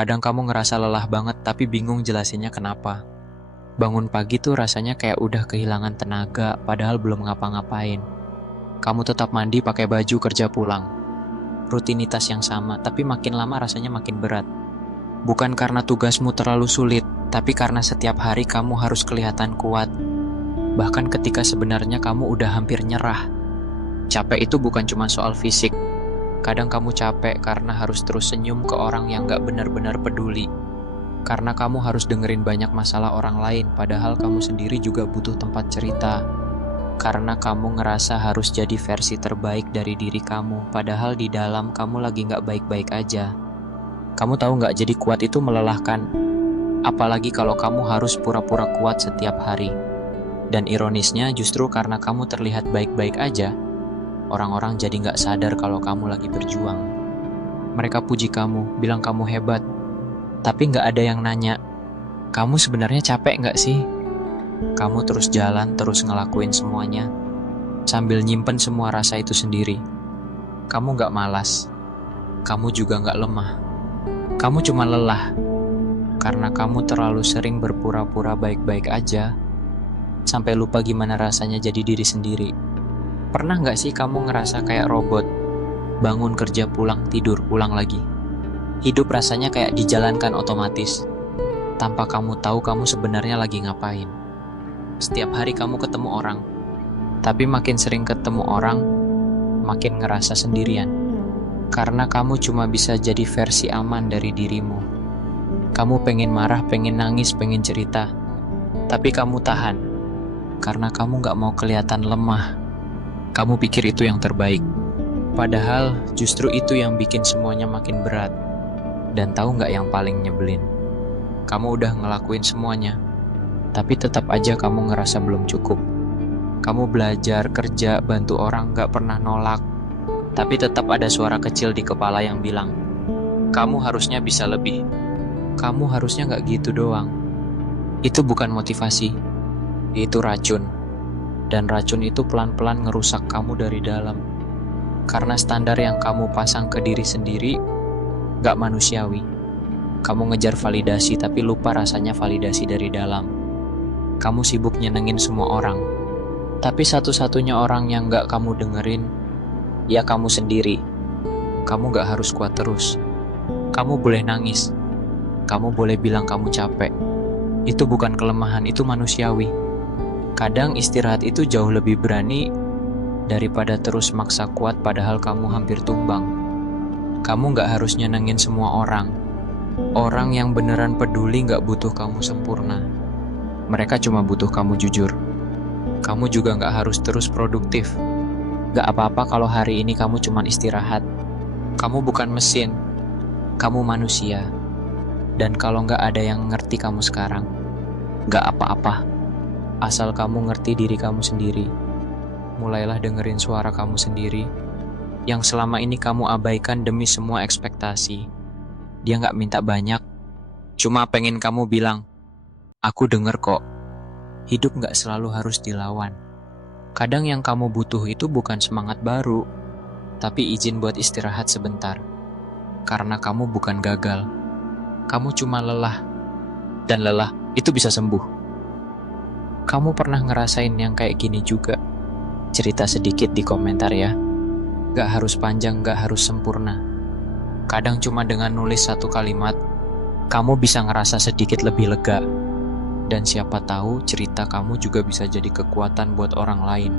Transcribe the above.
Kadang kamu ngerasa lelah banget tapi bingung jelasinnya kenapa. Bangun pagi tuh rasanya kayak udah kehilangan tenaga padahal belum ngapa-ngapain. Kamu tetap mandi pakai baju kerja pulang. Rutinitas yang sama tapi makin lama rasanya makin berat. Bukan karena tugasmu terlalu sulit, tapi karena setiap hari kamu harus kelihatan kuat. Bahkan ketika sebenarnya kamu udah hampir nyerah. Capek itu bukan cuma soal fisik. Kadang kamu capek karena harus terus senyum ke orang yang gak benar-benar peduli. Karena kamu harus dengerin banyak masalah orang lain, padahal kamu sendiri juga butuh tempat cerita. Karena kamu ngerasa harus jadi versi terbaik dari diri kamu, padahal di dalam kamu lagi gak baik-baik aja. Kamu tahu gak, jadi kuat itu melelahkan. Apalagi kalau kamu harus pura-pura kuat setiap hari. Dan ironisnya justru karena kamu terlihat baik-baik aja, orang-orang jadi gak sadar kalau kamu lagi berjuang. Mereka puji kamu, bilang kamu hebat. Tapi gak ada yang nanya, kamu sebenarnya capek gak sih? Kamu terus jalan, terus ngelakuin semuanya, sambil nyimpen semua rasa itu sendiri. Kamu gak malas, kamu juga gak lemah. Kamu cuma lelah, karena kamu terlalu sering berpura-pura baik-baik aja, sampai lupa gimana rasanya jadi diri sendiri. Pernah gak sih kamu ngerasa kayak robot? Bangun kerja pulang, tidur, ulang lagi. Hidup rasanya kayak dijalankan otomatis, tanpa kamu tahu kamu sebenarnya lagi ngapain. Setiap hari kamu ketemu orang, tapi makin sering ketemu orang, makin ngerasa sendirian. Karena kamu cuma bisa jadi versi aman dari dirimu. Kamu pengen marah, pengen nangis, pengen cerita, tapi kamu tahan, karena kamu gak mau kelihatan lemah. Kamu pikir itu yang terbaik, padahal justru itu yang bikin semuanya makin berat. Dan tahu gak yang paling nyebelin? Kamu udah ngelakuin semuanya, tapi tetap aja kamu ngerasa belum cukup. Kamu belajar, kerja, bantu orang, gak pernah nolak. Tapi tetap ada suara kecil di kepala yang bilang, kamu harusnya bisa lebih. Kamu harusnya gak gitu doang. Itu bukan motivasi, itu racun. Dan racun itu pelan-pelan ngerusak kamu dari dalam. Karena standar yang kamu pasang ke diri sendiri gak manusiawi. Kamu ngejar validasi tapi lupa rasanya validasi dari dalam. Kamu sibuk nyenengin semua orang, tapi satu-satunya orang yang gak kamu dengerin, ya kamu sendiri. Kamu gak harus kuat terus. Kamu boleh nangis. Kamu boleh bilang kamu capek. Itu bukan kelemahan, itu manusiawi. Kadang istirahat itu jauh lebih berani daripada terus maksa kuat padahal kamu hampir tumbang. Kamu gak harus nyenengin semua orang. Orang yang beneran peduli gak butuh kamu sempurna. Mereka cuma butuh kamu jujur. Kamu juga gak harus terus produktif. Gak apa-apa kalau hari ini kamu cuma istirahat. Kamu bukan mesin. Kamu manusia. Dan kalau gak ada yang ngerti kamu sekarang, gak apa-apa. Asal kamu ngerti diri kamu sendiri. Mulailah dengerin suara kamu sendiri, yang selama ini kamu abaikan demi semua ekspektasi. Dia gak minta banyak, cuma pengen kamu bilang, aku denger kok. Hidup gak selalu harus dilawan. Kadang yang kamu butuh itu bukan semangat baru, tapi izin buat istirahat sebentar. Karena kamu bukan gagal, kamu cuma lelah. Dan lelah itu bisa sembuh. Kamu pernah ngerasain yang kayak gini juga? Cerita sedikit di komentar ya. Gak harus panjang, gak harus sempurna. Kadang cuma dengan nulis satu kalimat, kamu bisa ngerasa sedikit lebih lega. Dan siapa tahu cerita kamu juga bisa jadi kekuatan buat orang lain.